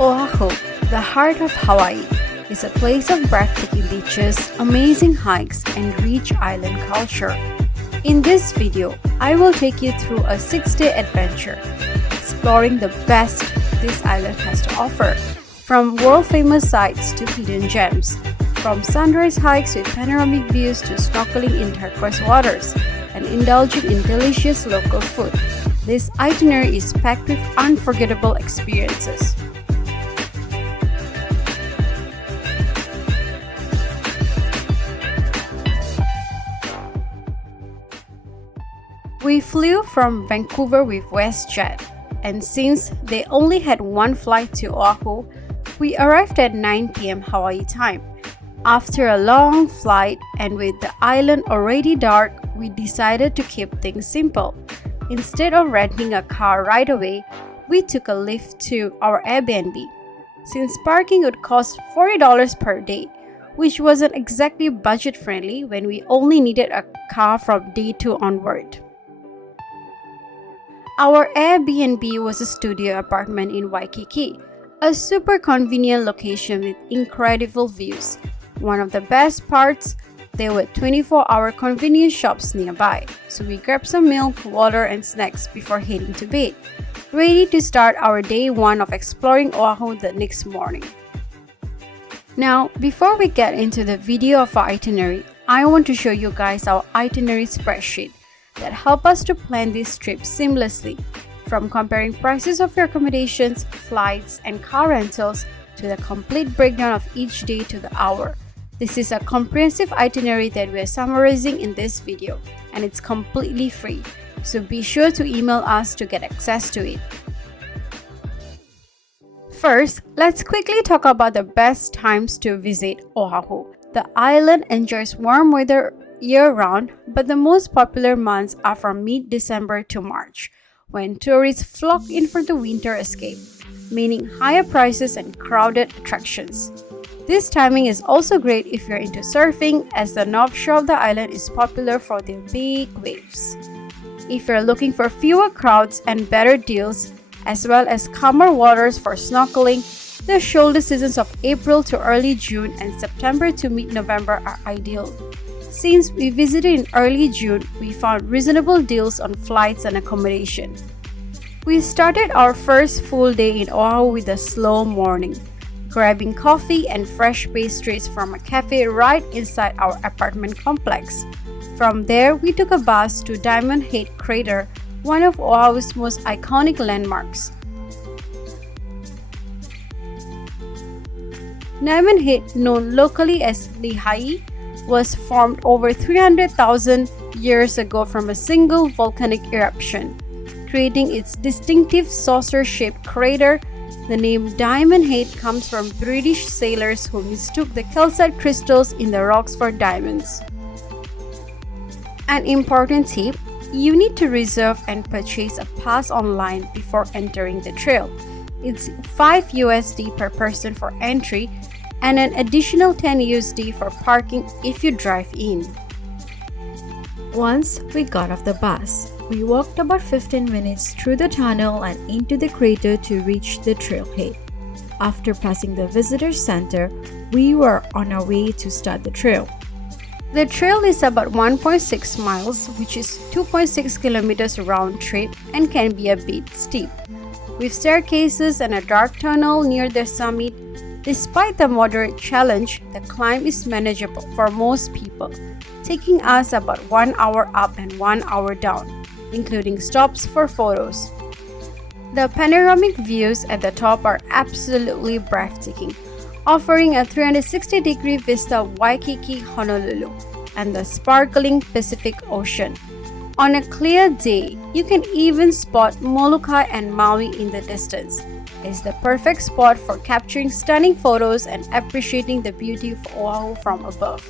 Oahu, the heart of Hawaii, is a place of breathtaking beaches, amazing hikes, and rich island culture. In this video, I will take you through a 6-day adventure, exploring the best this island has to offer, from world-famous sites to hidden gems, from sunrise hikes with panoramic views to snorkeling in turquoise waters, and indulging in delicious local food. This itinerary is packed with unforgettable experiences. We flew from Vancouver with WestJet, and since they only had one flight to Oahu, we arrived at 9 p.m. Hawaii time. After a long flight and with the island already dark, we decided to keep things simple. Instead of renting a car right away, we took a lift to our Airbnb. Since parking would cost $40 per day, which wasn't exactly budget-friendly when we only needed a car from day 2 onward. Our Airbnb was a studio apartment in Waikiki, a super convenient location with incredible views. One of the best parts, there were 24-hour convenience shops nearby, so we grabbed some milk, water, and snacks before heading to bed, ready to start our day 1 of exploring Oahu the next morning. Now, before we get into the video of our itinerary, I want to show you guys our itinerary spreadsheet that help us to plan this trip seamlessly, from comparing prices of your accommodations, flights, and car rentals to the complete breakdown of each day to the hour. This is a comprehensive itinerary that we are summarizing in this video, and it's completely free, so be sure to email us to get access to it. First, let's quickly talk about the best times to visit Oahu. The island enjoys warm weather year-round, but the most popular months are from mid-December to March, when tourists flock in for the winter escape, meaning higher prices and crowded attractions. This timing is also great if you're into surfing, as the north shore of the island is popular for their big waves. If you're looking for fewer crowds and better deals, as well as calmer waters for snorkeling, the shoulder seasons of April to early June and September to mid-November are ideal. Since we visited in early June, we found reasonable deals on flights and accommodation. We started our first full day in Oahu with a slow morning, grabbing coffee and fresh pastries from a cafe right inside our apartment complex. From there, we took a bus to Diamond Head Crater, one of Oahu's most iconic landmarks. Diamond Head, known locally as Lihai, was formed over 300,000 years ago from a single volcanic eruption, creating its distinctive saucer-shaped crater. The name Diamond Head comes from British sailors who mistook the calcite crystals in the rocks for diamonds. An important tip: you need to reserve and purchase a pass online before entering the trail. It's $5 per person for entry, and an additional $10 for parking if you drive in. Once we got off the bus, we walked about 15 minutes through the tunnel and into the crater to reach the trailhead. After passing the visitor center, we were on our way to start the trail. The trail is about 1.6 miles, which is 2.6 kilometers round trip, and can be a bit steep. With staircases and a dark tunnel near the summit, despite the moderate challenge, the climb is manageable for most people, taking us about 1 hour up and 1 hour down, including stops for photos. The panoramic views at the top are absolutely breathtaking, offering a 360-degree vista of Waikiki, Honolulu, and the sparkling Pacific Ocean. On a clear day, you can even spot Molokai and Maui in the distance. It's the perfect spot for capturing stunning photos and appreciating the beauty of Oahu from above.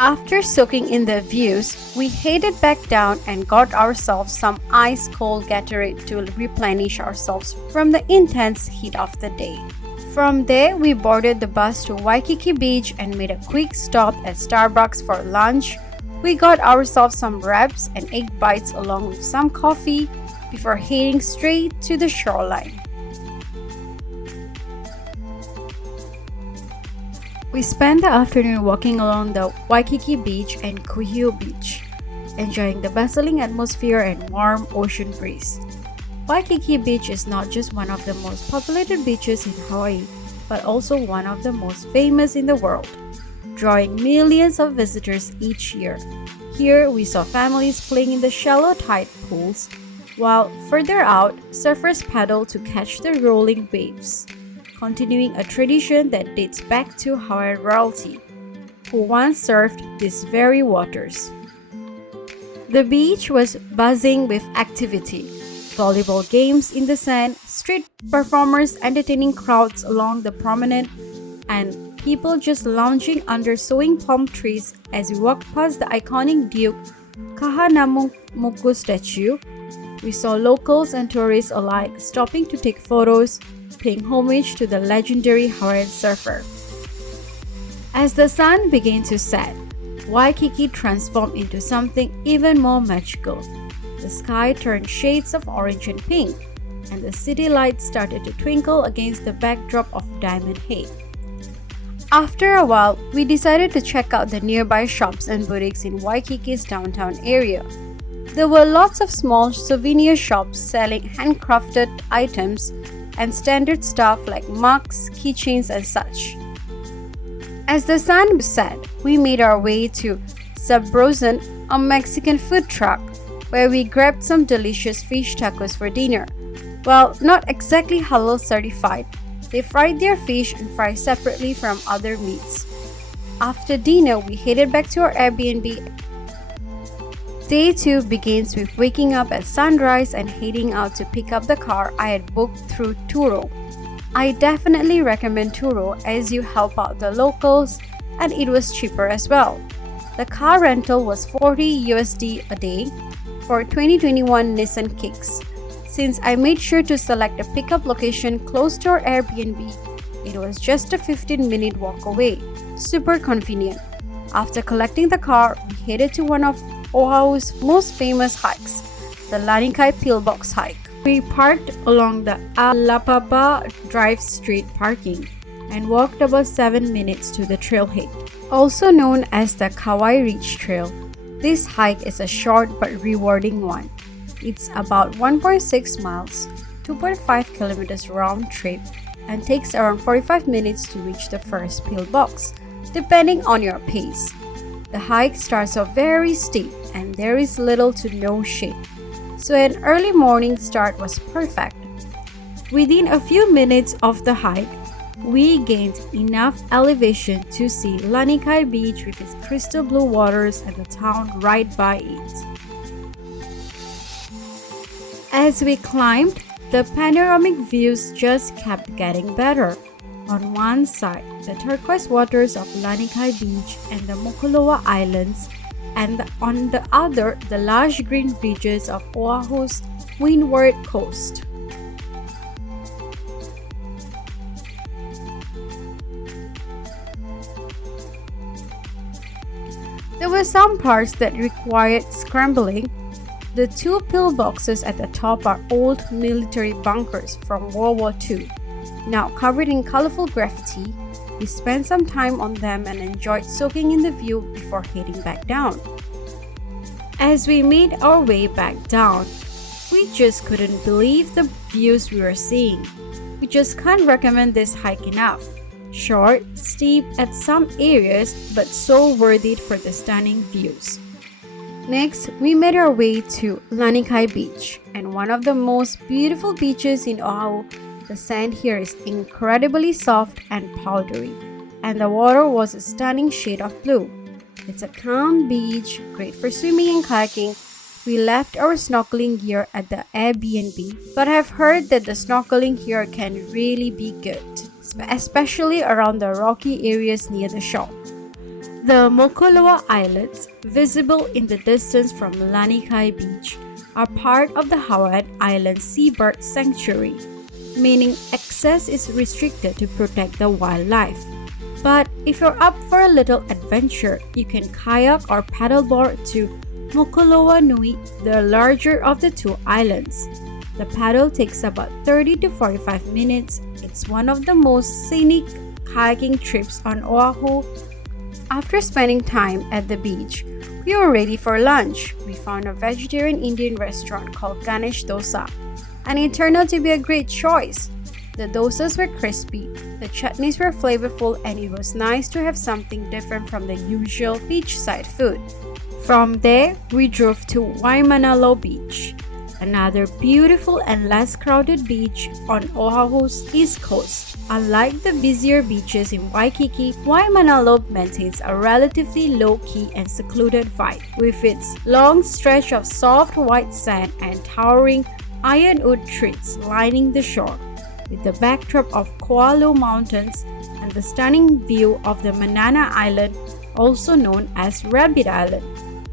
After soaking in the views, we headed back down and got ourselves some ice-cold Gatorade to replenish ourselves from the intense heat of the day. From there, we boarded the bus to Waikiki Beach and made a quick stop at Starbucks for lunch. We got ourselves some wraps and egg bites along with some coffee before heading straight to the shoreline. We spent the afternoon walking along the Waikiki Beach and Kualoa Beach, enjoying the bustling atmosphere and warm ocean breeze. Waikiki Beach is not just one of the most populated beaches in Hawaii, but also one of the most famous in the world, drawing millions of visitors each year. Here, we saw families playing in the shallow tide pools, while further out, surfers paddle to catch the rolling waves, continuing a tradition that dates back to Hawaiian royalty, who once surfed these very waters. The beach was buzzing with activity. Volleyball games in the sand, street performers entertaining crowds along the promenade, and people just lounging under swaying palm trees as we walked past the iconic Duke Kahanamoku statue. We saw locals and tourists alike stopping to take photos, paying homage to the legendary Hawaiian surfer. As the sun began to set, Waikiki transformed into something even more magical. The sky turned shades of orange and pink, and the city lights started to twinkle against the backdrop of Diamond Head. After a while, we decided to check out the nearby shops and boutiques in Waikiki's downtown area. There were lots of small souvenir shops selling handcrafted items and standard stuff like mugs, keychains, and such. As the sun set, we made our way to Sabrosan, a Mexican food truck, where we grabbed some delicious fish tacos for dinner. While not exactly halal certified, they fried their fish and fry separately from other meats. After dinner, we headed back to our Airbnb. Day 2 begins with waking up at sunrise and heading out to pick up the car I had booked through Turo. I definitely recommend Turo as you help out the locals and it was cheaper as well. The car rental was $40 USD a day for 2021 Nissan Kicks. Since I made sure to select a pickup location close to our Airbnb, it was just a 15-minute walk away. Super convenient. After collecting the car, we headed to one of Oahu's most famous hikes, the Lanikai Pillbox Hike. We parked along the Alapapa Drive Street parking and walked about 7 minutes to the trailhead, also known as the Kauai Ridge Trail. This hike is a short but rewarding one. It's about 1.6 miles, 2.5 kilometers round trip, and takes around 45 minutes to reach the first pillbox, depending on your pace. The hike starts off very steep and there is little to no shade, so an early morning start was perfect. Within a few minutes of the hike, we gained enough elevation to see Lanikai Beach with its crystal blue waters and the town right by it. As we climbed, the panoramic views just kept getting better. On one side, the turquoise waters of Lanikai Beach and the Mokuloa Islands, and on the other, the lush green ridges of Oahu's windward coast. There were some parts that required scrambling. The two pillboxes at the top are old military bunkers from World War II. Now covered in colorful graffiti, we spent some time on them and enjoyed soaking in the view before heading back down. As we made our way back down, we just couldn't believe the views we were seeing. We just can't recommend this hike enough. Short, steep at some areas, but so worth it for the stunning views. Next, we made our way to Lanikai Beach, and one of the most beautiful beaches in Oahu. The sand here is incredibly soft and powdery, and the water was a stunning shade of blue. It's a calm beach, great for swimming and kayaking. We left our snorkeling gear at the Airbnb, but have heard that the snorkeling here can really be good, especially around the rocky areas near the shore. The Mokuloa Islands, visible in the distance from Lanikai Beach, are part of the Hawaiian Island Seabird Sanctuary. meaning access is restricted to protect the wildlife. But if you're up for a little adventure, you can kayak or paddleboard to Mokoloa Nui, the larger of the two islands. The paddle takes about 30 to 45 minutes. It's one of the most scenic kayaking trips on Oahu. After spending time at the beach, we were ready for lunch. We found a vegetarian Indian restaurant called Ganesh Dosa, and it turned out to be a great choice. The dosas were crispy, the chutneys were flavorful, and it was nice to have something different from the usual beachside food. From there, we drove to Waimanalo Beach, another beautiful and less crowded beach on Oahu's east coast. Unlike the busier beaches in Waikiki, Waimanalo maintains a relatively low-key and secluded vibe, with its long stretch of soft white sand and towering ironwood trees lining the shore, with the backdrop of Kualoa Mountains and the stunning view of the Manana Island, also known as Rabbit Island.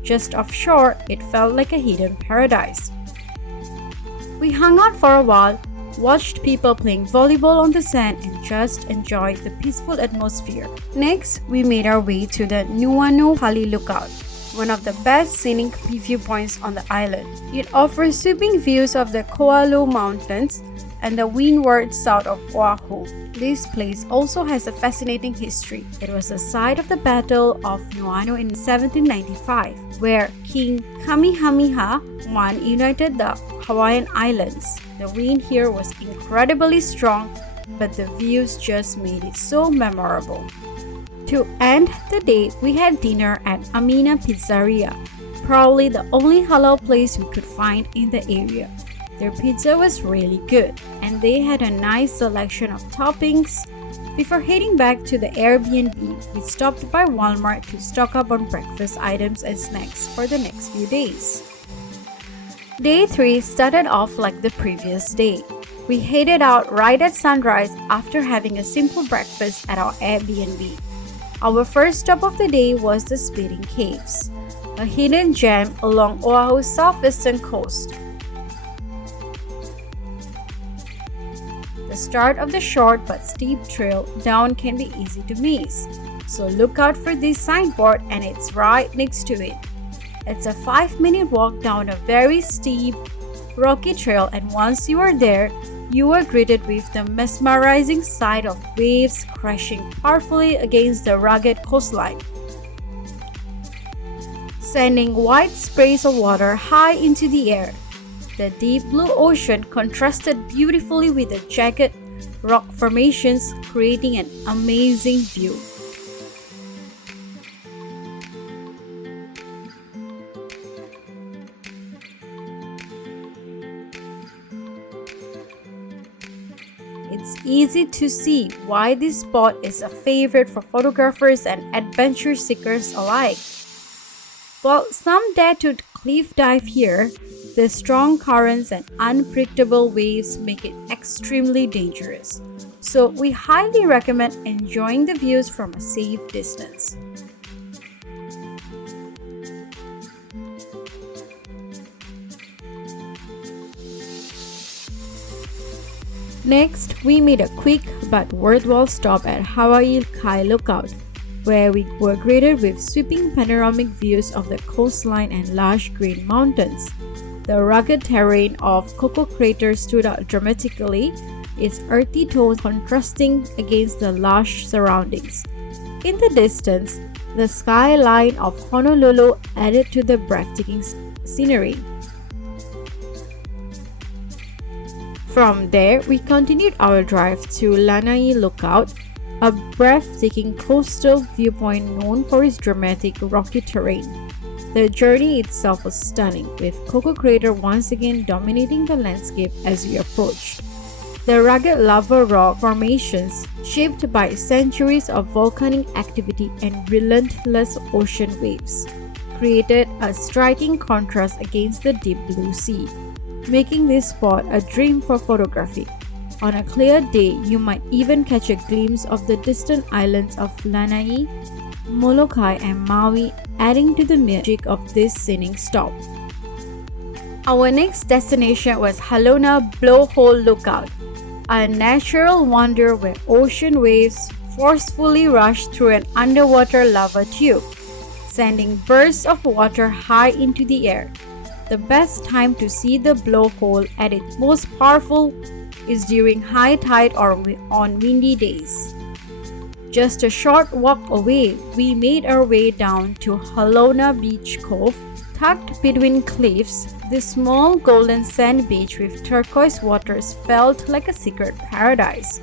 Just offshore, it felt like a hidden paradise. We hung out for a while, watched people playing volleyball on the sand, and just enjoyed the peaceful atmosphere. Next, we made our way to the Nuanu Pali Lookout, one of the best scenic viewpoints on the island. It offers sweeping views of the Kualoa Mountains and the windward south of Oahu. This place also has a fascinating history. It was the site of the Battle of Nuanu in 1795, where King Kamehameha I united the Hawaiian Islands. The wind here was incredibly strong, but the views just made it so memorable. To end the day, we had dinner at Amina Pizzeria, probably the only halal place we could find in the area. Their pizza was really good, and they had a nice selection of toppings. Before heading back to the Airbnb, we stopped by Walmart to stock up on breakfast items and snacks for the next few days. Day 3 started off like the previous day. We headed out right at sunrise after having a simple breakfast at our Airbnb. Our first stop of the day was the Spitting Caves, a hidden gem along Oahu's southeastern coast. The start of the short but steep trail down can be easy to miss, so look out for this signboard, and it's right next to it. It's a 5-minute walk down a very steep, rocky trail, and once you are there, you are greeted with the mesmerizing sight of waves crashing powerfully against the rugged coastline, sending white sprays of water high into the air. The deep blue ocean contrasted beautifully with the jagged rock formations, creating an amazing view. It's easy to see why this spot is a favorite for photographers and adventure seekers alike. While some dare to cliff dive here, the strong currents and unpredictable waves make it extremely dangerous. So we highly recommend enjoying the views from a safe distance. Next, we made a quick but worthwhile stop at Lanikai Lookout, where we were greeted with sweeping panoramic views of the coastline and lush green mountains. The rugged terrain of Koko Crater stood out dramatically, its earthy tones contrasting against the lush surroundings. In the distance, the skyline of Honolulu added to the breathtaking scenery. From there, we continued our drive to Lana'i Lookout, a breathtaking coastal viewpoint known for its dramatic rocky terrain. The journey itself was stunning, with Koko Crater once again dominating the landscape as we approached. The rugged lava rock formations, shaped by centuries of volcanic activity and relentless ocean waves, created a striking contrast against the deep blue sea, making this spot a dream for photography. On a clear day, you might even catch a glimpse of the distant islands of Lana'i, Molokai, and Maui, adding to the magic of this scenic stop. Our next destination was Halona Blowhole Lookout, a natural wonder where ocean waves forcefully rush through an underwater lava tube, sending bursts of water high into the air. The best time to see the blowhole at its most powerful is during high tide or on windy days. Just a short walk away, we made our way down to Halona Beach Cove. Tucked between cliffs, this small golden sand beach with turquoise waters felt like a secret paradise,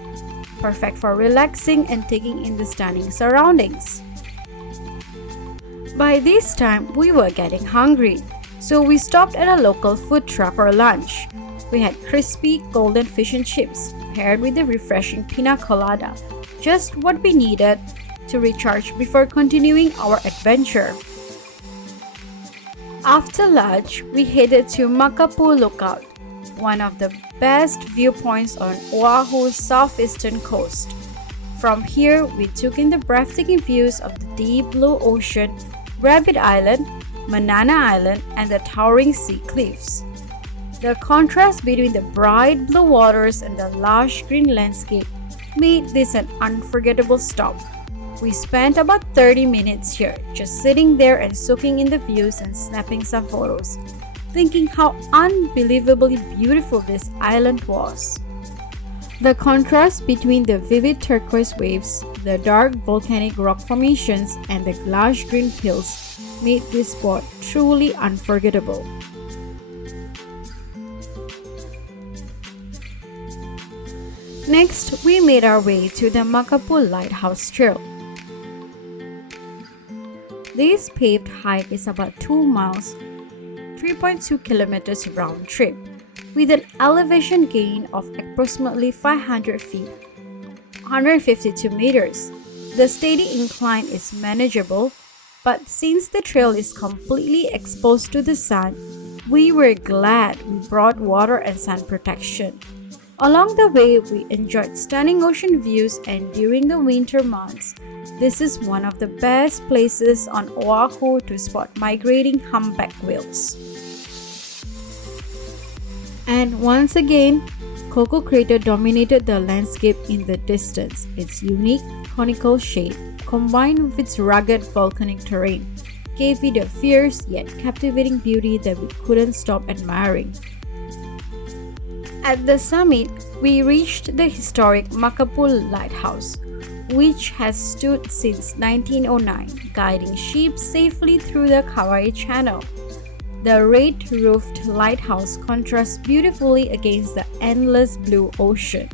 perfect for relaxing and taking in the stunning surroundings. By this time, we were getting hungry, so we stopped at a local food truck for lunch. We had crispy golden fish and chips paired with a refreshing pina colada, just what we needed to recharge before continuing our adventure. After lunch, we headed to Makapu'u Lookout, one of the best viewpoints on Oahu's southeastern coast. From here, we took in the breathtaking views of the deep blue ocean, Rabbit Island, Manana Island, and the towering sea cliffs. The contrast between the bright blue waters and the lush green landscape made this an unforgettable stop. We spent about 30 minutes here, just sitting there and soaking in the views and snapping some photos, thinking how unbelievably beautiful this island was. The contrast between the vivid turquoise waves, the dark volcanic rock formations, and the lush green hills made this spot truly unforgettable. Next, we made our way to the Makapu'u Lighthouse Trail. This paved hike is about 2 miles, 3.2 kilometers round trip, with an elevation gain of approximately 500 feet, 152 meters. The steady incline is manageable, but since the trail is completely exposed to the sun, we were glad we brought water and sun protection. Along the way, we enjoyed stunning ocean views, and during the winter months, this is one of the best places on Oahu to spot migrating humpback whales. And once again, Koko Crater dominated the landscape in the distance. Its unique conical shape, combined with its rugged volcanic terrain, gave it a fierce yet captivating beauty that we couldn't stop admiring. At the summit, we reached the historic Makapu'u Lighthouse, which has stood since 1909, guiding ships safely through the Hawai'i Channel. The red-roofed lighthouse contrasts beautifully against the endless blue ocean.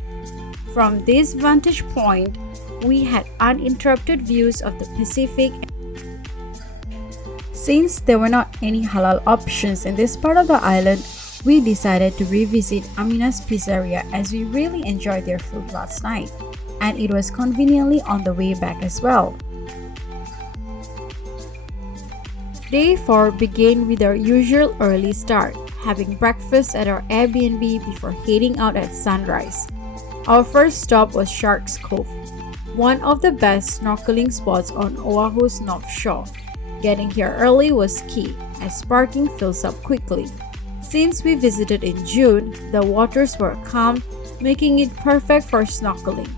From this vantage point, we had uninterrupted views of the Pacific. Since there were not any halal options in this part of the island, we decided to revisit Amina's Pizzeria as we really enjoyed their food last night, and it was conveniently on the way back as well. Day 4 began with our usual early start, having breakfast at our Airbnb before heading out at sunrise. Our first stop was Shark's Cove, one of the best snorkeling spots on Oahu's North Shore. Getting here early was key, as parking fills up quickly. Since we visited in June, the waters were calm, making it perfect for snorkeling.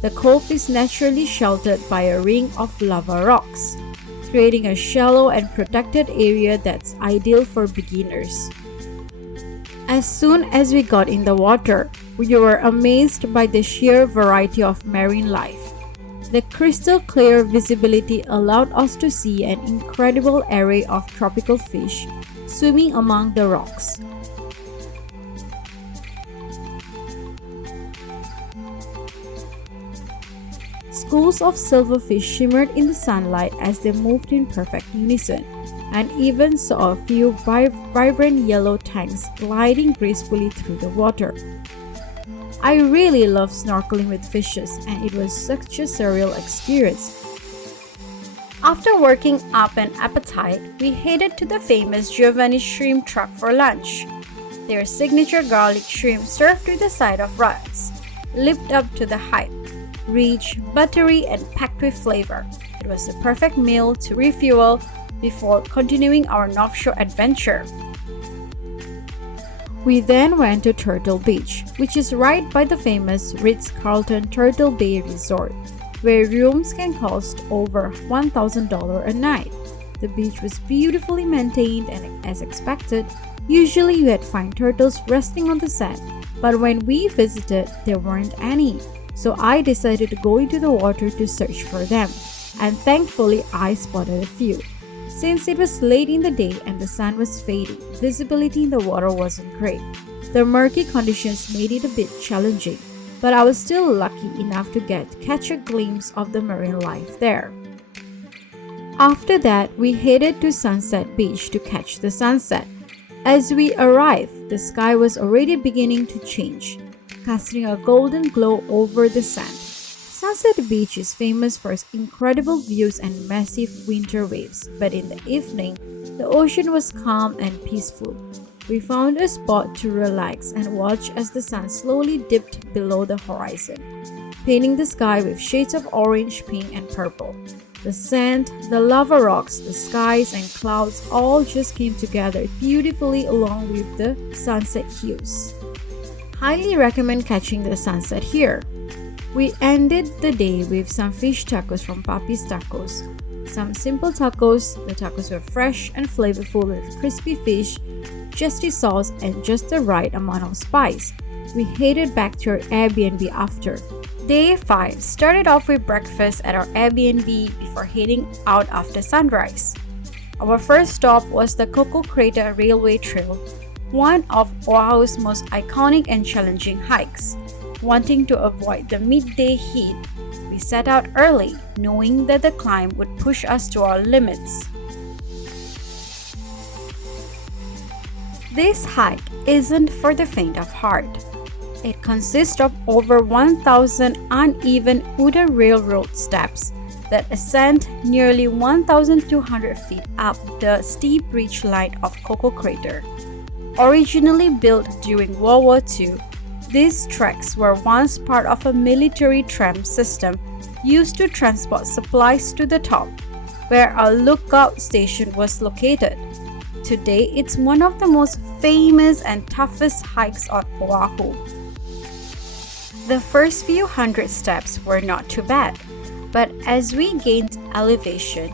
The cove is naturally sheltered by a ring of lava rocks, creating a shallow and protected area that's ideal for beginners. As soon as we got in the water, we were amazed by the sheer variety of marine life. The crystal clear visibility allowed us to see an incredible array of tropical fish swimming among the rocks. Schools of silverfish shimmered in the sunlight as they moved in perfect unison, and even saw a few vibrant yellow tanks gliding gracefully through the water. I really love snorkeling with fishes, and it was such a surreal experience. After working up an appetite, we headed to the famous Giovanni shrimp truck for lunch. Their signature garlic shrimp served with a side of rice, lived up to the hype. Rich, buttery, and packed with flavor. It was the perfect meal to refuel before continuing our North Shore adventure. We then went to Turtle Beach, which is right by the famous Ritz-Carlton Turtle Bay Resort, where rooms can cost over $1,000 a night. The beach was beautifully maintained and, as expected, usually you had find turtles resting on the sand, but when we visited, there weren't any. So I decided to go into the water to search for them, and thankfully I spotted a few. Since it was late in the day and the sun was fading, visibility in the water wasn't great. The murky conditions made it a bit challenging, but I was still lucky enough to catch a glimpse of the marine life there. After that, we headed to Sunset Beach to catch the sunset. As we arrived, the sky was already beginning to change, casting a golden glow over the sand. Sunset Beach is famous for its incredible views and massive winter waves, but in the evening, the ocean was calm and peaceful. We found a spot to relax and watch as the sun slowly dipped below the horizon, painting the sky with shades of orange, pink, and purple. The sand, the lava rocks, the skies, and clouds all just came together beautifully along with the sunset hues. Highly recommend catching the sunset here. We ended the day with some fish tacos from Papi's Tacos. Some simple tacos, the tacos were fresh and flavorful with crispy fish, zesty sauce, and just the right amount of spice. We headed back to our Airbnb after. Day 5 started off with breakfast at our Airbnb before heading out after sunrise. Our first stop was the Koko Crater Railway Trail, one of Oahu's most iconic and challenging hikes. Wanting to avoid the midday heat, we set out early, knowing that the climb would push us to our limits. This hike isn't for the faint of heart. It consists of over 1,000 uneven wooden railroad steps that ascend nearly 1,200 feet up the steep ridge line of Koko Crater. Originally built during World War II, these tracks were once part of a military tram system used to transport supplies to the top, where a lookout station was located. Today, it's one of the most famous and toughest hikes on Oahu. The first few hundred steps were not too bad, but as we gained elevation,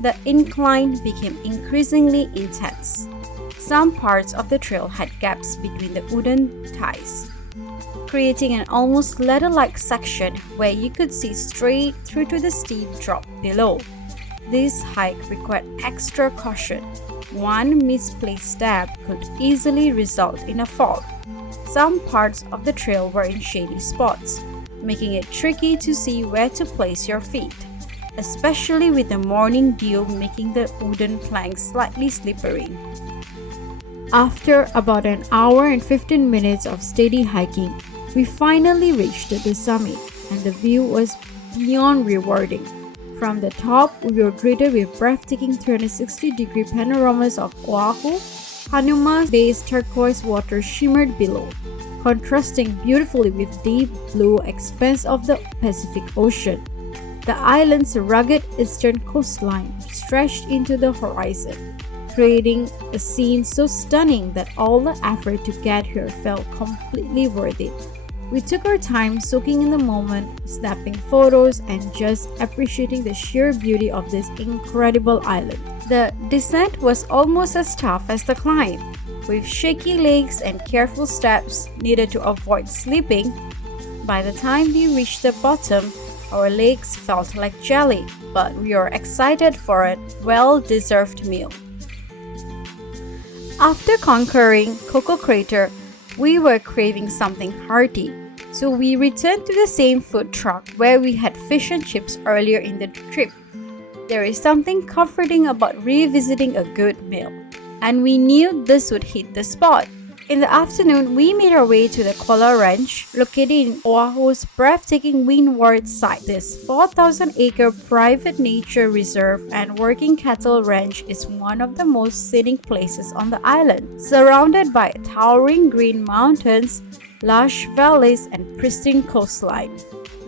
the incline became increasingly intense. Some parts of the trail had gaps between the wooden ties, creating an almost ladder-like section where you could see straight through to the steep drop below. This hike required extra caution. One misplaced step could easily result in a fall. Some parts of the trail were in shady spots, making it tricky to see where to place your feet, especially with the morning dew making the wooden planks slightly slippery. After about an hour and 15 minutes of steady hiking, we finally reached the summit, and the view was beyond rewarding. From the top, we were greeted with breathtaking 360-degree panoramas of Oahu. Hanauma Bay's turquoise water shimmered below, contrasting beautifully with deep blue expanse of the Pacific Ocean. The island's rugged eastern coastline stretched into the horizon, creating a scene so stunning that all the effort to get here felt completely worth it. We took our time soaking in the moment, snapping photos, and just appreciating the sheer beauty of this incredible island. The descent was almost as tough as the climb, with shaky legs and careful steps needed to avoid slipping. By the time we reached the bottom, our legs felt like jelly, but we were excited for a well-deserved meal. After conquering Koko Crater, we were craving something hearty, so we returned to the same food truck where we had fish and chips earlier in the trip. There is something comforting about revisiting a good meal, and we knew this would hit the spot. In the afternoon, we made our way to the Kualoa Ranch, located in Oahu's breathtaking windward site. This 4,000-acre private nature reserve and working cattle ranch is one of the most scenic places on the island, surrounded by towering green mountains, lush valleys, and pristine coastline.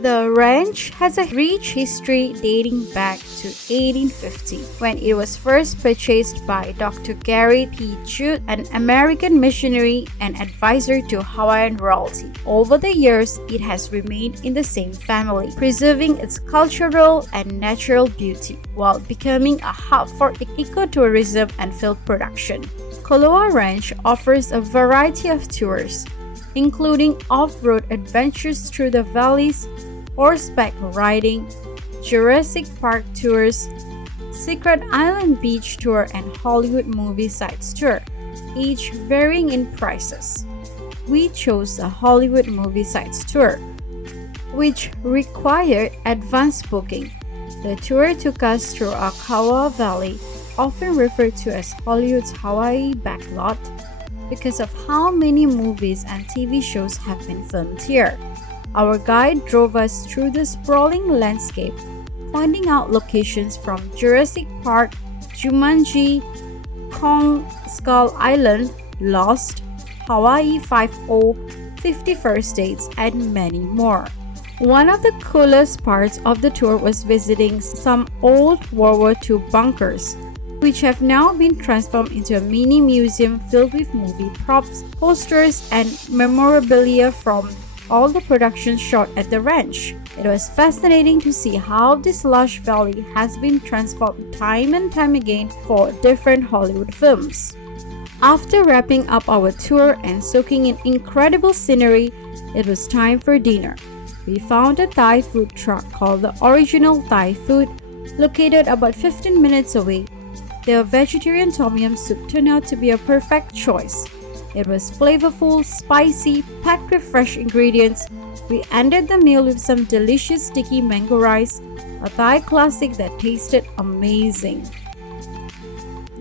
The ranch has a rich history dating back to 1850, when it was first purchased by Dr. Gary P. Judd, an American missionary and advisor to Hawaiian royalty. Over the years, it has remained in the same family, preserving its cultural and natural beauty, while becoming a hub for ecotourism and film production. Kualoa Ranch offers a variety of tours, including off-road adventures through the valleys, horseback riding, Jurassic Park tours, Secret Island Beach tour, and Hollywood movie sites tour, each varying in prices. We chose the Hollywood movie sites tour, which required advance booking. The tour took us through a Kaua Valley, often referred to as Hollywood's Hawaii backlot, because of how many movies and TV shows have been filmed here. Our guide drove us through the sprawling landscape, pointing out locations from Jurassic Park, Jumanji, Kong Skull Island, Lost, Hawaii 5-0, 51st Dates, and many more. One of the coolest parts of the tour was visiting some old World War II bunkers, which have now been transformed into a mini museum filled with movie props, posters, and memorabilia from all the productions shot at the ranch. It was fascinating to see how this lush valley has been transformed time and time again for different Hollywood films. After wrapping up our tour and soaking in incredible scenery, it was time for dinner. We found a Thai food truck called the Original Thai Food, located about 15 minutes away. Their vegetarian tom yum soup turned out to be a perfect choice. It was flavorful, spicy, packed with fresh ingredients. We ended the meal with some delicious sticky mango rice, a Thai classic that tasted amazing.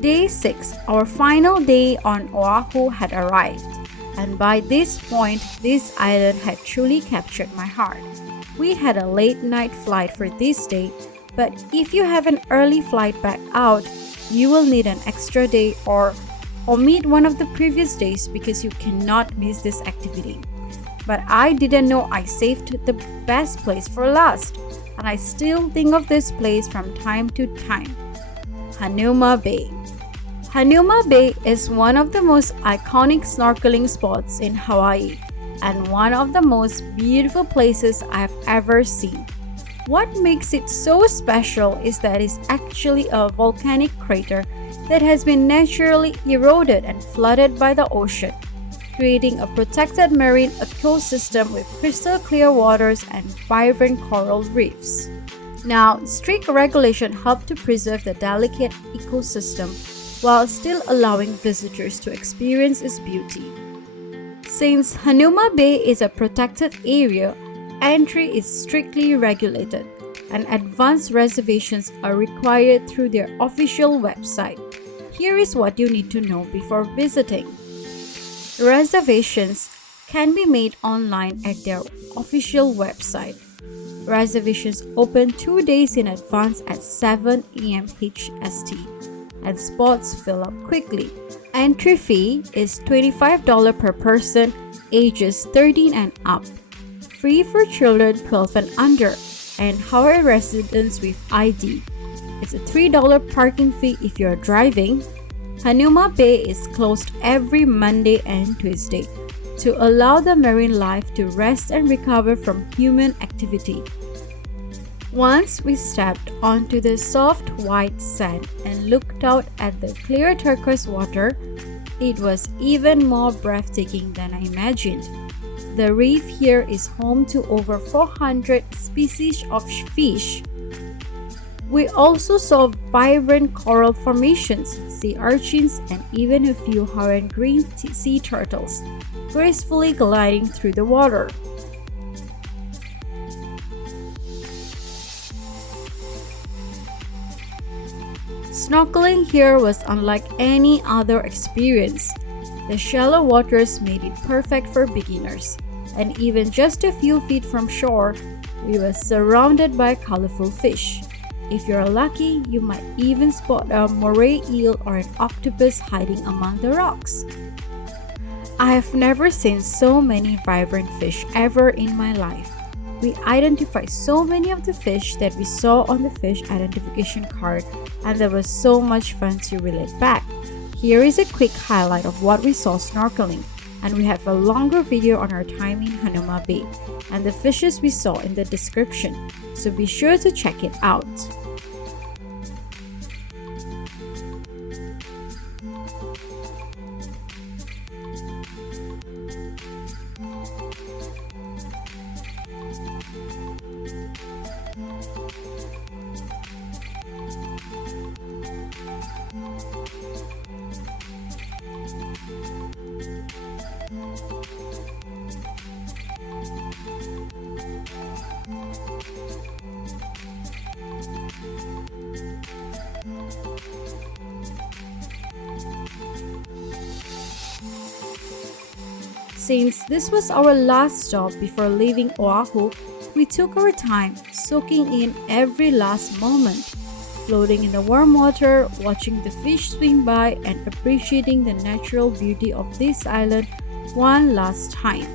Day 6, our final day on Oahu, had arrived, and by this point, this island had truly captured my heart. We had a late night flight for this day, but if you have an early flight back out, you will need an extra day or omit one of the previous days because you cannot miss this activity. But I didn't know I saved the best place for last, and I still think of this place from time to time. Hanauma Bay. Hanauma Bay is one of the most iconic snorkeling spots in Hawaii and one of the most beautiful places I've ever seen. What makes it so special is that it's actually a volcanic crater that has been naturally eroded and flooded by the ocean, creating a protected marine ecosystem with crystal clear waters and vibrant coral reefs. Now, strict regulation helped to preserve the delicate ecosystem while still allowing visitors to experience its beauty. Since Hanauma Bay is a protected area, entry is strictly regulated, and advance reservations are required through their official website. Here is what you need to know before visiting. Reservations can be made online at their official website. Reservations open 2 days in advance at 7 a.m. HST, and spots fill up quickly. Entry fee is $25 per person, ages 13 and up. Free for children 12 and under, and Hawaii residents with ID. It's a $3 parking fee if you're driving. Hanauma Bay is closed every Monday and Tuesday to allow the marine life to rest and recover from human activity. Once we stepped onto the soft white sand and looked out at the clear turquoise water, it was even more breathtaking than I imagined. The reef here is home to over 400 species of fish. We also saw vibrant coral formations, sea urchins, and even a few Hawaiian green sea turtles, gracefully gliding through the water. Snorkeling here was unlike any other experience. The shallow waters made it perfect for beginners, and even just a few feet from shore, we were surrounded by colorful fish. If you're lucky, you might even spot a moray eel or an octopus hiding among the rocks. I have never seen so many vibrant fish ever in my life. We identified so many of the fish that we saw on the fish identification card, and there was so much fun to relate back. Here is a quick highlight of what we saw snorkeling, and we have a longer video on our time in Hanauma Bay and the fishes we saw in the description, so be sure to check it out. Since this was our last stop before leaving Oahu, we took our time soaking in every last moment, floating in the warm water, watching the fish swim by, and appreciating the natural beauty of this island one last time.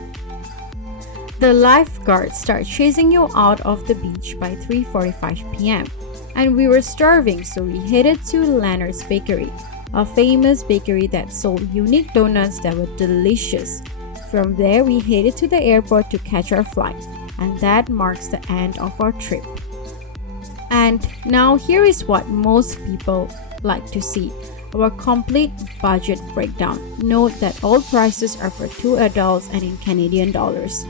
The lifeguards start chasing you out of the beach by 3:45 p.m. and we were starving, so we headed to Leonard's Bakery, a famous bakery that sold unique donuts that were delicious. From there, we headed to the airport to catch our flight, and that marks the end of our trip. And now here is what most people like to see, our complete budget breakdown. Note that all prices are for 2 adults and in Canadian dollars.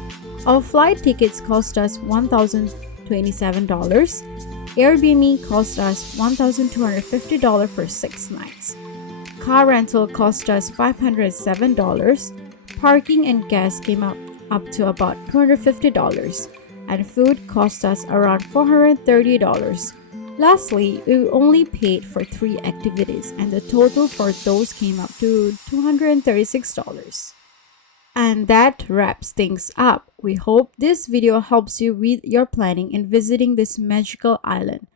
Our flight tickets cost us $1,027. Airbnb cost us $1,250 for 6 nights. Car rental cost us $507. Parking and gas came up to about $250, and food cost us around $430. Lastly, we only paid for 3 activities, and the total for those came up to $236. And that wraps things up. We hope this video helps you with your planning in visiting this magical island.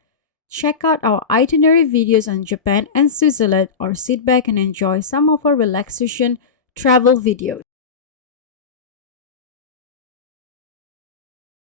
Check out our itinerary videos on Japan and Switzerland, or sit back and enjoy some of our relaxation travel videos.